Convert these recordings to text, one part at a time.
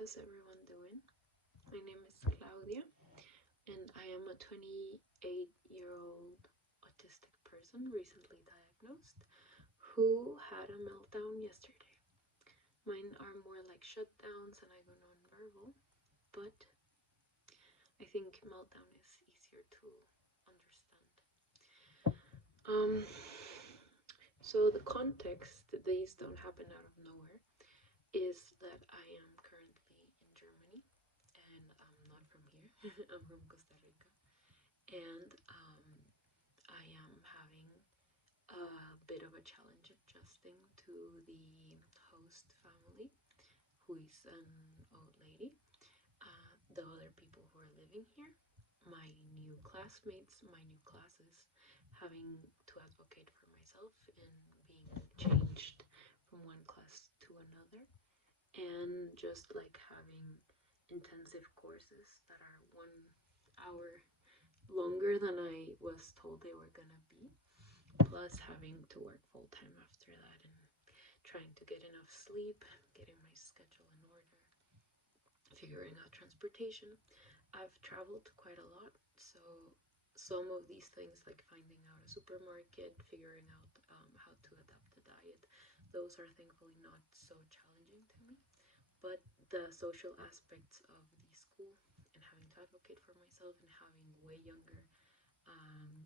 how's everyone doing? My name is Claudia, and I am a 28-year-old autistic person recently diagnosed who had a meltdown yesterday. Mine are more like shutdowns and I go nonverbal, but I think meltdown is easier to understand. Um, so the context, these don't happen out of nowhere, is that I am currently in Germany and I'm not from here. I'm from Costa Rica, and I am having a bit of a challenge adjusting to the host family, who is an old lady, the other people who are living here, my new classmates, my new classes, having to advocate for myself and being changed from one class to another, and just like having intensive courses that are 1 hour longer than I was told they were gonna be, plus having to work full time after that and trying to get enough sleep, getting my schedule in order, figuring out transportation. I've traveled quite a lot, so some of these things, like finding out a supermarket, figuring out how to adapt a diet, those are thankfully not so challenging to me. But the social aspects of the school and having to advocate for myself and having way younger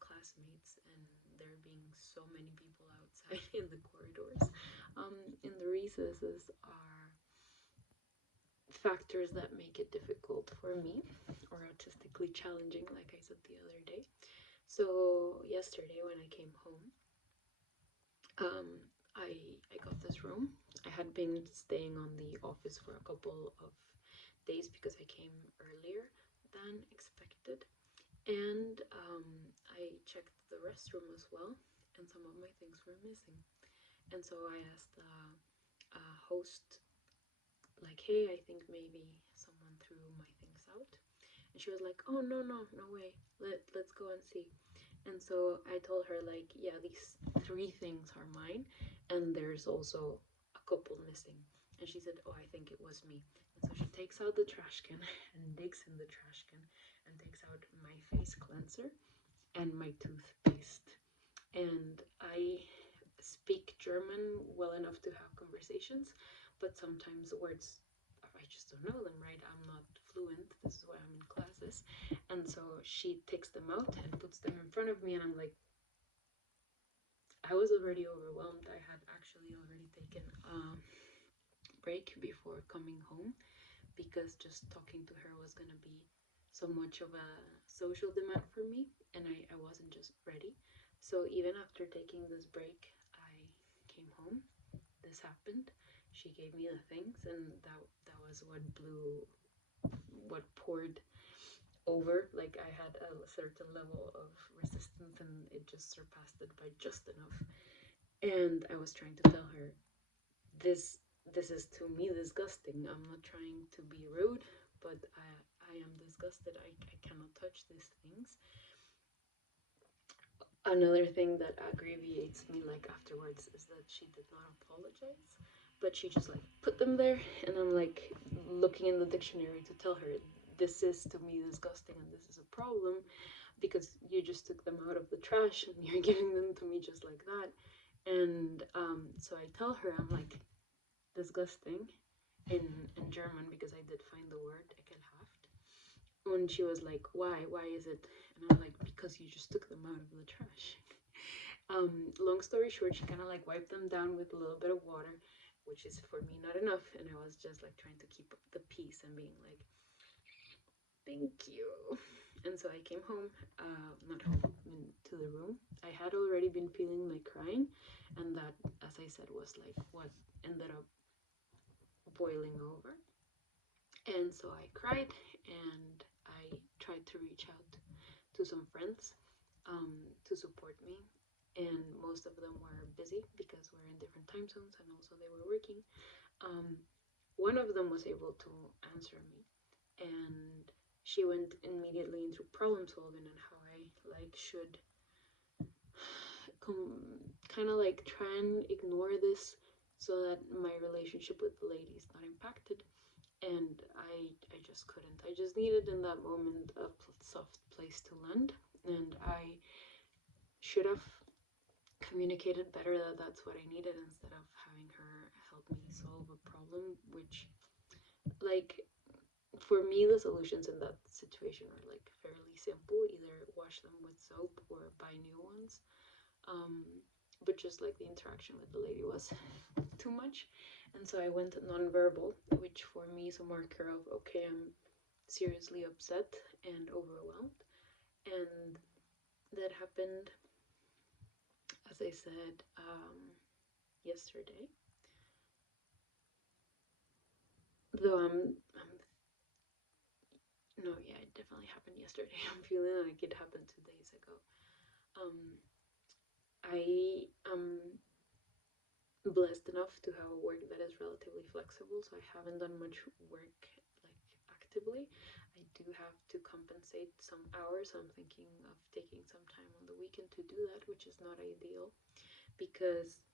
classmates and there being so many people outside in the corridors, in the recesses, are factors that make it difficult for me, or autistically challenging, like I said the other day. So yesterday when I came home, um, I got this room. I had been staying on the office for a couple of days because I came earlier than expected, and I checked the restroom as well, and some of my things were missing. And so I asked the host, like, hey, I think maybe someone threw my things out. And she was like, oh, no, no, no way. Let's go and see. And so I told her, like, yeah, these 3 things are mine, and there's also a couple missing. And she said, oh, I think it was me. And so she takes out the trash can and digs in the trash can and takes out my face cleanser and my toothpaste. And I speak German well enough to have conversations, but sometimes words, I just don't know them, right? I'm not fluent. This is why I'm in classes. And so she takes them out and puts them in front of me, and I'm like, I was already overwhelmed. I had actually already taken a break before coming home because just talking to her was going to be so much of a social demand for me, and I wasn't just ready. So even after taking this break, I came home. This happened. She gave me the things, and that was what poured over. Like, I had a certain level of resistance, and it just surpassed it by just enough. And I was trying to tell her, this this is to me disgusting. I'm not trying to be rude, but I am disgusted. I cannot touch these things. Another thing that aggravates me, like, afterwards, is that she did not apologize, but she just like put them there, and I'm like looking in the dictionary to tell her, this is to me disgusting and this is a problem because you just took them out of the trash and you're giving them to me just like that. And so I tell her, I'm like, disgusting in German, because I did find the word ekelhaft. And she was like, why is it? And I'm like, because you just took them out of the trash. Long story short, she kind of like wiped them down with a little bit of water, which is for me not enough. And I was just like trying to keep up the peace and being like, thank you. And so I came home, not home, to the room. I had already been feeling like crying, and that, as I said, was like what ended up boiling over. And so I cried, and I tried to reach out to some friends to support me. And most of them were busy because we're in different time zones, and also they were working. Um, one of them was able to answer me, and she went immediately into problem solving and how I like should kind of like try and ignore this so that my relationship with the lady is not impacted. and I just couldn't. I just needed in that moment a soft place to land, and I should have communicated better that that's what I needed instead of having her help me solve a problem, which, like, for me, the solutions in that situation are like fairly simple: either wash them with soap or buy new ones. Um, but just like the interaction with the lady was too much, and so I went nonverbal, which for me is a marker of okay, I'm seriously upset and overwhelmed, and that happened, as I said, yesterday. Though I'm no, yeah, it definitely happened yesterday. I'm feeling like it happened 2 days ago. Um, I am blessed enough to have a work that is relatively flexible, so I haven't done much work like actively. I do have to compensate some hours. I'm thinking of taking some time on the weekend to do that, which is not ideal because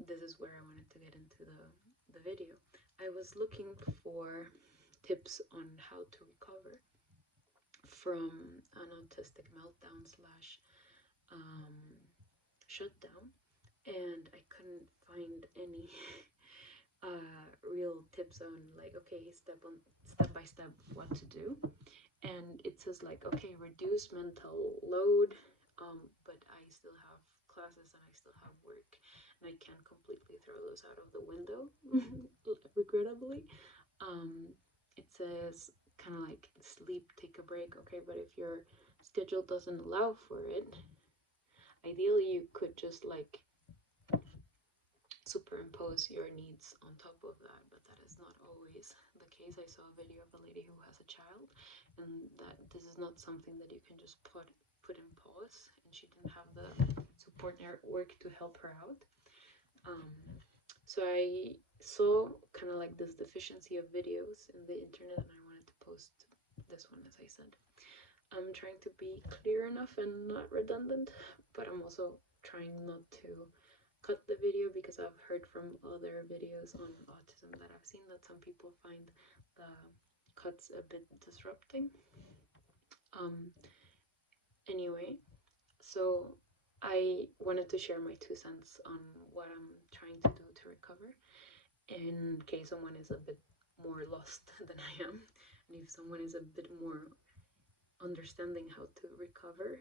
this is where I wanted to get into the video. I was looking for tips on how to recover from an autistic meltdown slash um, shutdown, and I couldn't find any real tips on like okay step by step what to do. And it says like okay, reduce mental load, but I still have classes and I still have work, and I can't completely throw those out of the window, regrettably. um, it says kind of like sleep, take a break. Okay, but if your schedule doesn't allow for it, ideally you could just like superimpose your needs on top of that, but that is not always the case. I saw a video of a lady who has a child, and that this is not something that you can just put in pause, and she didn't have the support network to help her out. Um, so I saw kind of like this deficiency of videos in the internet, and I wanted to post this one, as I said. I'm trying to be clear enough and not redundant, but I'm also trying not to cut the video because I've heard from other videos on autism that I've seen that some people find the cuts a bit disrupting. Um, anyway, so I wanted to share my 2 cents on what I'm trying to do to recover in case someone is a bit more lost than I am, and if someone is a bit more understanding how to recover,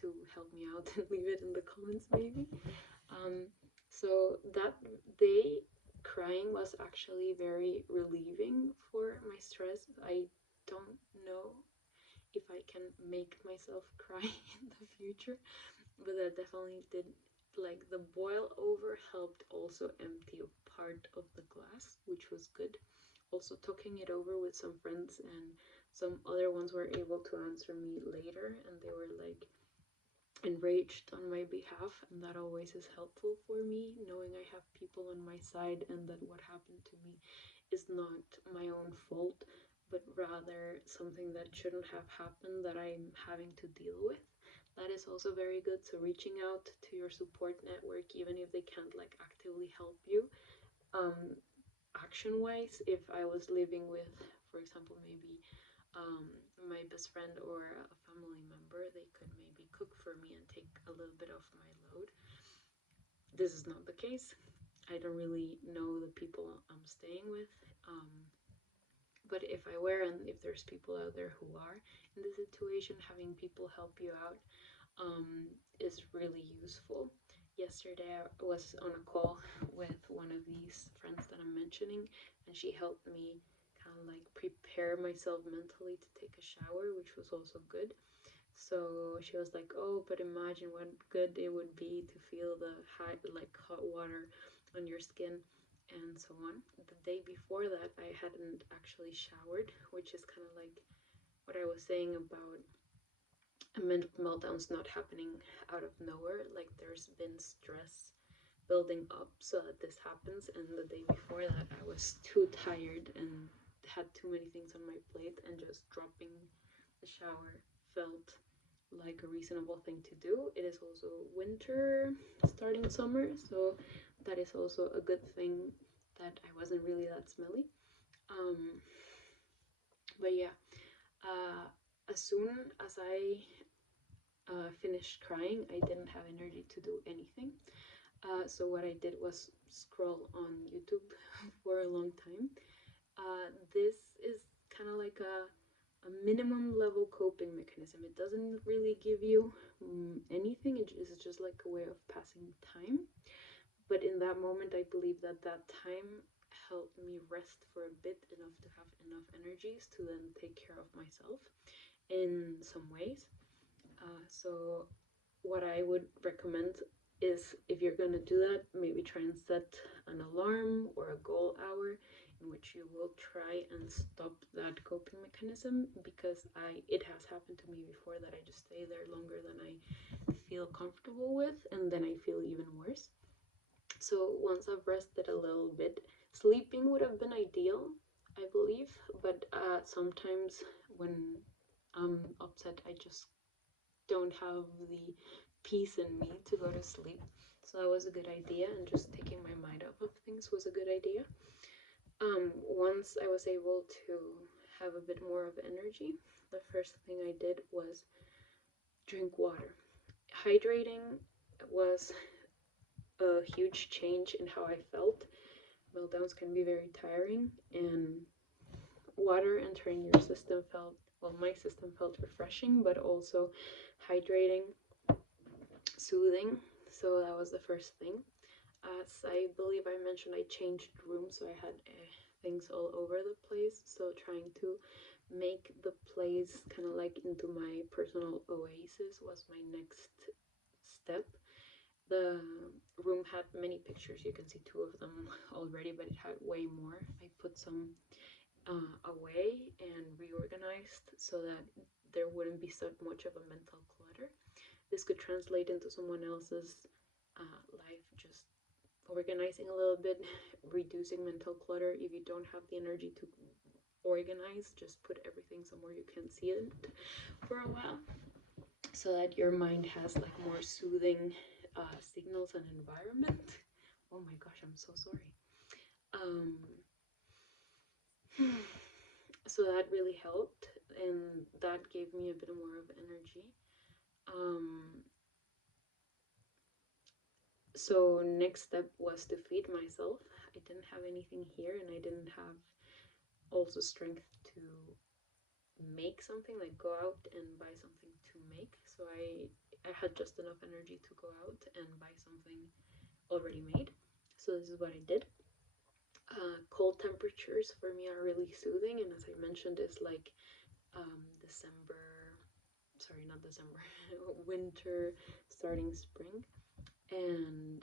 to help me out and leave it in the comments maybe. Um, so that day, crying was actually very relieving for my stress. I don't know if I can make myself cry in the future, but that definitely did. Like the boil over helped also empty a part of the glass, which was good. Also, talking it over with some friends and some other ones were able to answer me later, and they were like enraged on my behalf, and that always is helpful for me, knowing I have people on my side and that what happened to me is not my own fault, but rather something that shouldn't have happened that I'm having to deal with. That is also very good. So reaching out to your support network, even if they can't like actively help you, um, action wise, if I was living with, for example, maybe my best friend or a family member, they could maybe cook for me and take a little bit of my load. This is not the case. I don't really know the people I'm staying with. But if I were, and if there's people out there who are in this situation, having people help you out is really useful. Yesterday, I was on a call with one of these friends that I'm mentioning, and she helped me kind of like prepare myself mentally to take a shower, which was also good. So she was like, "Oh, but imagine what good it would be to feel the hot water on your skin." And so on. The day before that, I hadn't actually showered, which is kind of like what I was saying about meltdowns not happening out of nowhere. Like there's been stress building up so that this happens, and the day before that, I was too tired and had too many things on my plate, and just dropping the shower felt like a reasonable thing to do. It is also winter starting summer, so that is also a good thing that I wasn't really that smelly. Um, but yeah, as soon as I finished crying, I didn't have energy to do anything. So what I did was scroll on YouTube for a long time. This is kind of like a minimum level coping mechanism. It doesn't really give you anything. It is just like a way of passing time. But in that moment, I believe that that time helped me rest for a bit, enough to have enough energies to then take care of myself in some ways. So what I would recommend is, if you're going to do that, maybe try and set an alarm or a goal hour in which you will try and stop that coping mechanism, because it has happened to me before that I just stay there longer than I feel comfortable with, and then I feel even worse. So once I've rested a little bit, sleeping would have been ideal, I believe, but sometimes when I'm upset, I just don't have the peace in me to go to sleep. So that was a good idea, and just taking my mind off of things was a good idea. Once I was able to have a bit more of energy, the first thing I did was drink water. Hydrating was a huge change in how I felt. Meltdowns can be very tiring, and water entering your system felt, well, my system felt refreshing, but also hydrating, soothing. So that was the first thing. As I believe I mentioned, I changed rooms, so I had things all over the place. So trying to make the place kind of like into my personal oasis was my next step. The room had many pictures. You can see two of them already, but it had way more. I put some away and reorganized so that there wouldn't be so much of a mental clutter. This could translate into someone else's life, just organizing a little bit, reducing mental clutter. If you don't have the energy to organize, just put everything somewhere you can see it for a while, so that your mind has like more soothing signals and environment. Oh my gosh, I'm so sorry. Um, so that really helped, and that gave me a bit more of energy. Um, so next step was to feed myself. I didn't have anything here, and I didn't have also strength to make something, like go out and buy something to make. So I had just enough energy to go out and buy something already made. So this is what I did. Cold temperatures for me are really soothing, and as I mentioned, it's like December, sorry, not December, winter starting spring, and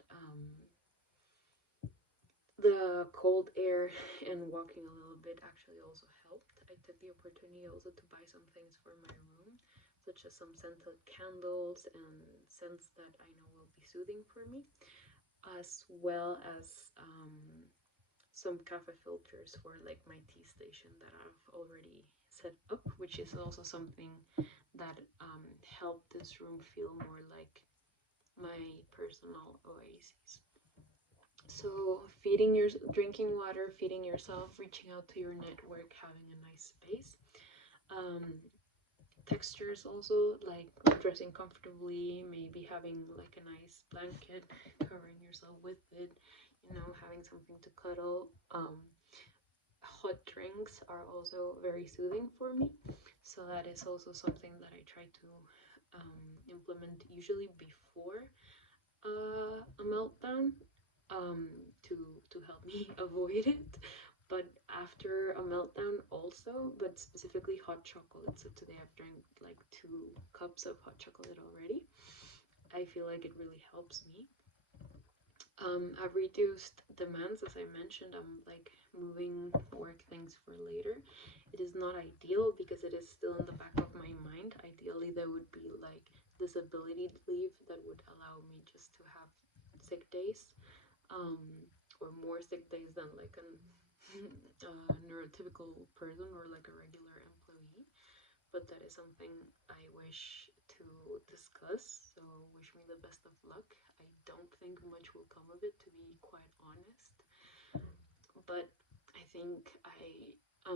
the cold air and walking a little bit actually also helped. I took the opportunity also to buy some things for my room, such as some scented candles and scents that I know will be soothing for me, as well as some cafe filters for like my tea station that I've already set up, which is also something that helped this room feel more like my personal oasis. So drinking water, feeding yourself, reaching out to your network, having a nice space. Um, Textures also, like dressing comfortably, maybe having like a nice blanket, covering yourself with it, having something to cuddle. Hot drinks are also very soothing for me, so that is also something that I try to implement usually before a meltdown, um, to help me avoid it, but after a meltdown also, but specifically hot chocolate. So today I've drank like 2 cups of hot chocolate already. I feel like it really helps me. I've reduced demands, as I mentioned. I'm like moving work things for later. It is not ideal because it is still in the back of my mind. Ideally, there would be like disability leave that would allow me just to have sick days, um, or more sick days than like a neurotypical person or like a regular employee. But that is something I wish to discuss, so wish me the best of luck. I don't think much will come of it, to be quite honest.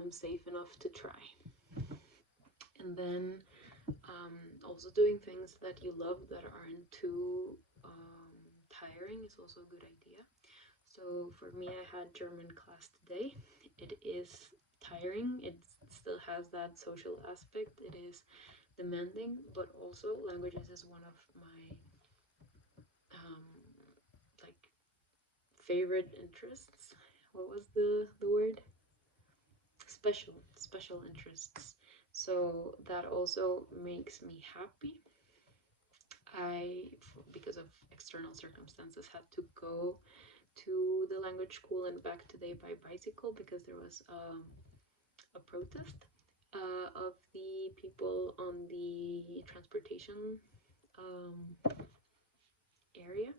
I'm safe enough to try. And then also doing things that you love that aren't too tiring is also a good idea. So for me, I had German class today. It is tiring. It still has that social aspect. It is demanding, but also languages is one of my um, like favorite interests. What was the word? Special interests. So that also makes me happy. Because of external circumstances, had to go to the language school and back today by bicycle because there was a protest of the people on the transportation um, area.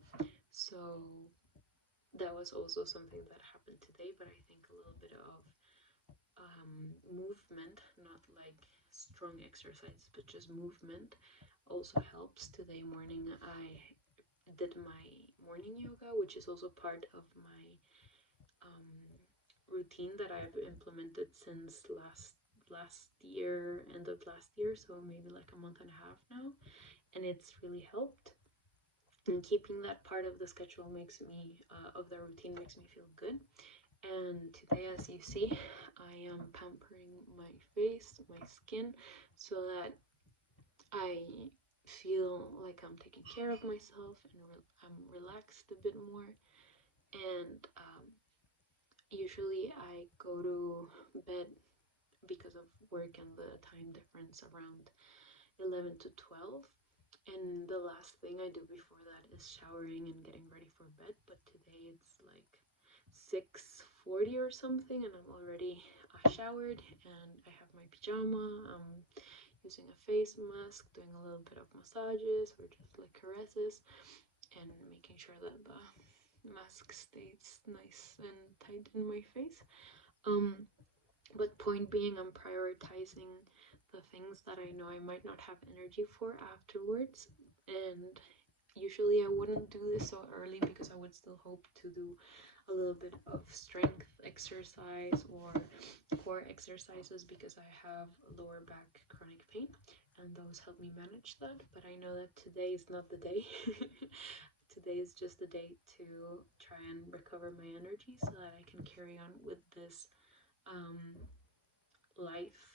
So that was also something that happened today, but I think a little bit of movement, not like strong exercise, but just movement also helps. Today morning I did my morning yoga, which is also part of my routine that I've implemented since last year, end of last year, so maybe like a month and a half now, and it's really helped. And keeping that part of the schedule makes me of the routine makes me feel good. And today, as you see, I am pampering my face, my skin, so that I feel like I'm taking care of myself and I'm relaxed a bit more. And usually I go to bed because of work and the time difference around 11 to 12. And the last thing I do before that is showering and getting ready for bed. But today it's like 6:40 or something, and I'm already showered and I have my pajama. I'm using a face mask, doing a little bit of massages or just like caresses, and making sure that the mask stays nice and tight in my face. But point being, I'm prioritizing the things that I know I might not have energy for afterwards. And usually I wouldn't do this so early because I would still hope to do a little bit of strength exercise or core exercises because I have lower back chronic pain, and those help me manage that. But I know that today is not the day. Today is just the day to try and recover my energy so that I can carry on with this life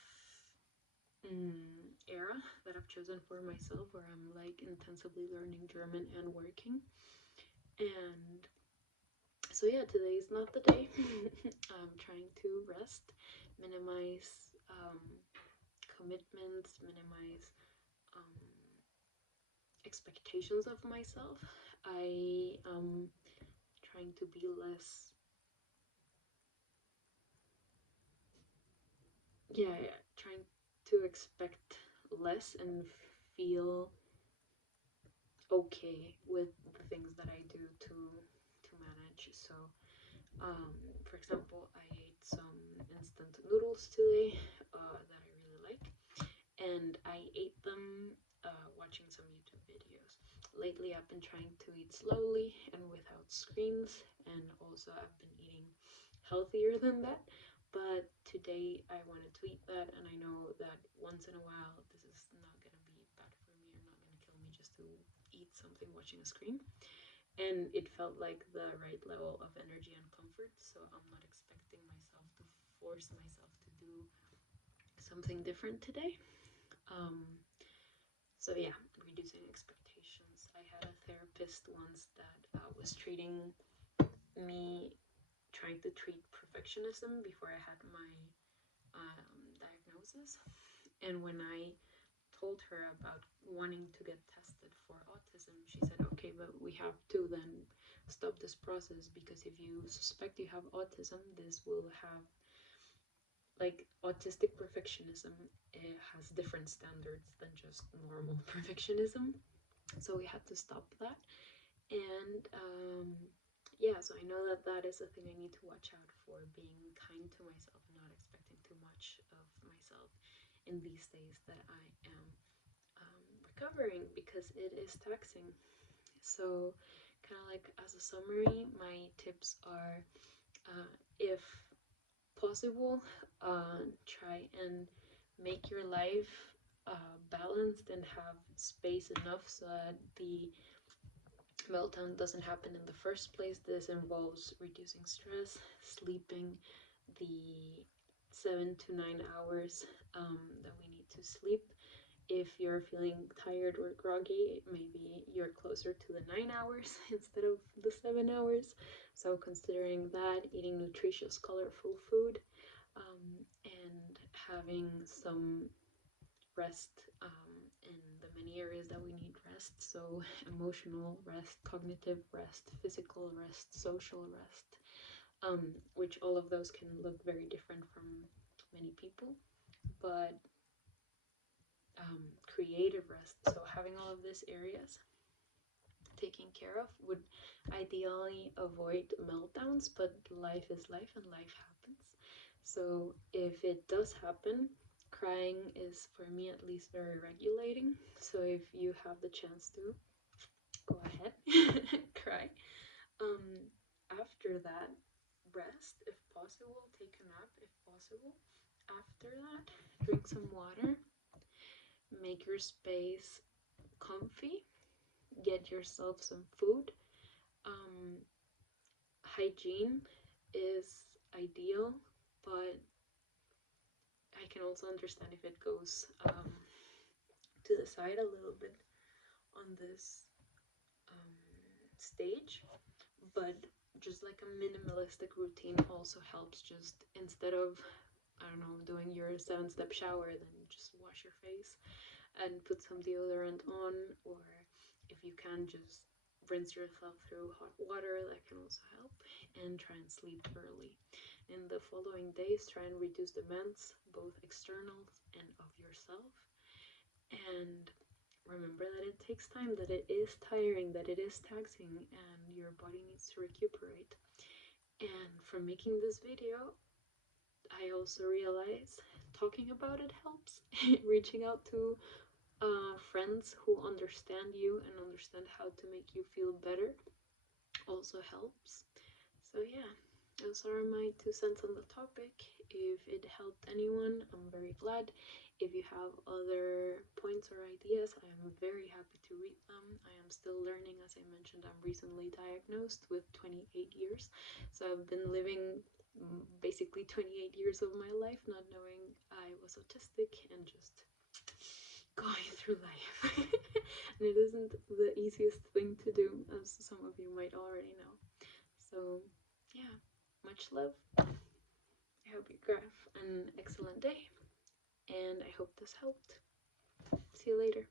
era that I've chosen for myself, where I'm like intensively learning German and working. And so yeah, today is not the day. I'm trying to rest, minimize commitments, minimize expectations of myself. I am trying to be less, trying to expect less and feel okay with the things that I do to manage. So for example, I ate some instant noodles today that I really like, and I ate them watching some YouTube videos. Lately, I've been trying to eat slowly and without screens, and also I've been eating healthier than that. But today I wanted to eat that, and I know that once in a while this is not gonna be bad for me or not gonna kill me just to eat something watching a screen. And it felt like the right level of energy and comfort, so I'm not expecting myself to force myself to do something different today. So yeah, reducing expectations. I had a therapist once that was treating me, trying to treat perfectionism before I had my diagnosis. And when I told her about wanting to get tested for autism, she said, okay, but we have to then stop this process, because if you suspect you have autism, this will have, like, autistic perfectionism, it has different standards than just normal perfectionism. So we had to stop that. And yeah, so I know that that is a thing I need to watch out for, being kind to myself and not expecting too much of myself in these days that I am recovering, because it is taxing. So kind of like as a summary, my tips are if possible, try and make your life balanced and have space enough so that the meltdown doesn't happen in the first place. This involves reducing stress, sleeping the 7 to 9 hours that we need to sleep. If you're feeling tired or groggy, maybe you're closer to the 9 hours instead of the 7 hours. So considering that, eating nutritious, colorful food, and having some rest in the many areas that we need rest. So emotional rest, cognitive rest, physical rest, social rest, which all of those can look very different from many people, but creative rest. So having all of these areas taken care of would ideally avoid meltdowns, but life is life and life happens. So if it does happen, crying is, for me at least, very regulating. So if you have the chance to, go ahead, cry. After that, rest if possible, take a nap if possible. After that, drink some water, make your space comfy, get yourself some food. Um, Hygiene is ideal, but I can also understand if it goes to the side a little bit on this stage. But just like a minimalistic routine also helps. Just instead of, I don't know, doing your 7-step shower, then just wash your face and put some deodorant on, or if you can, just rinse yourself through hot water. That can also help. And try and sleep early. In the following days, try and reduce demands, both external and of yourself. And remember that it takes time, that it is tiring, that it is taxing, and your body needs to recuperate. And from making this video, I also realize talking about it helps. Reaching out to friends who understand you and understand how to make you feel better also helps. So yeah, those are my 2 cents on the topic. If it helped anyone, I'm very glad. If you have other points or ideas, I am very happy to read them. I am still learning. As I mentioned, I'm recently diagnosed with 28 years. So I've been living basically 28 years of my life not knowing I was autistic and just going through life. And it isn't the easiest thing to do, as some of you might already know. So yeah, much love. I hope you have an excellent day, and I hope this helped. See you later.